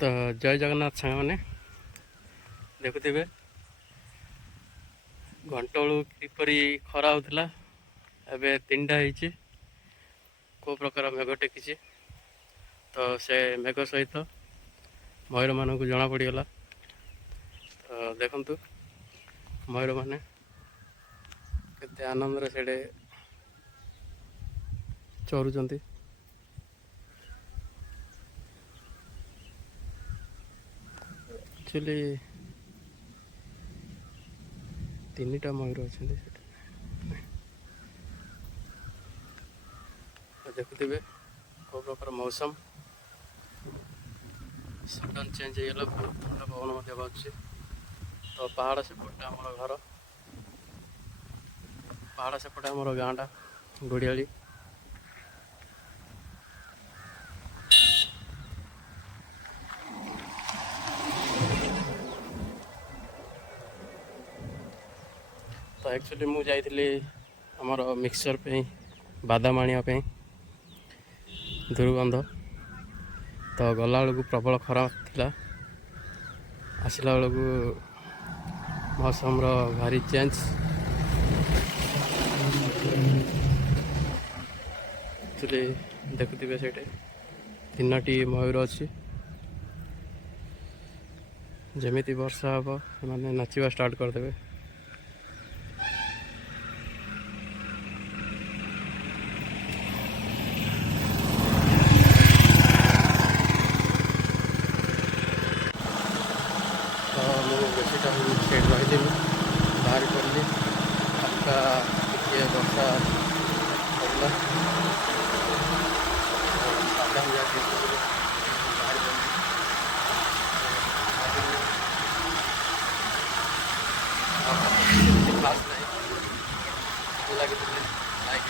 तो जय जगन्नाथ सांग मैंने देखुवे घंटा बेलू किपरि खरा होता एवं 3टा हो को प्रकार मेघ टेकी तो से मेघ सहित मयूर मानक जना पड़गला। तो देखु मयूर मैंने केते आनंद से चरुंच। एक्चुअली 3टा मयूर अच्छा देखुवे को प्रकार मौसम सडन चेंज हो बहुत ठंडा पवन बाजू। तो पहाड़ सेपटे आम घर पहाड़ सेपटे आम गाँटा गोड़ियाली। तो एक्चुअली मु जाइली आमर मिक्सचर पे बादाम आने दुर्गंध। तो गला बेलू प्रबल खरा थिला आसला बेलू मौसम भारी चेंज। एक्चुअली देखुवे से 3टी मयूर अच्छी जमीती वर्षा हम मैंने नाचवा स्टार्ट करदे। तो मुझे बेसी टाइम से रही बाहर पड़ी हल्का टे वर्षा पड़ा बादाम जाके बाहर खास नहीं लगे लाइक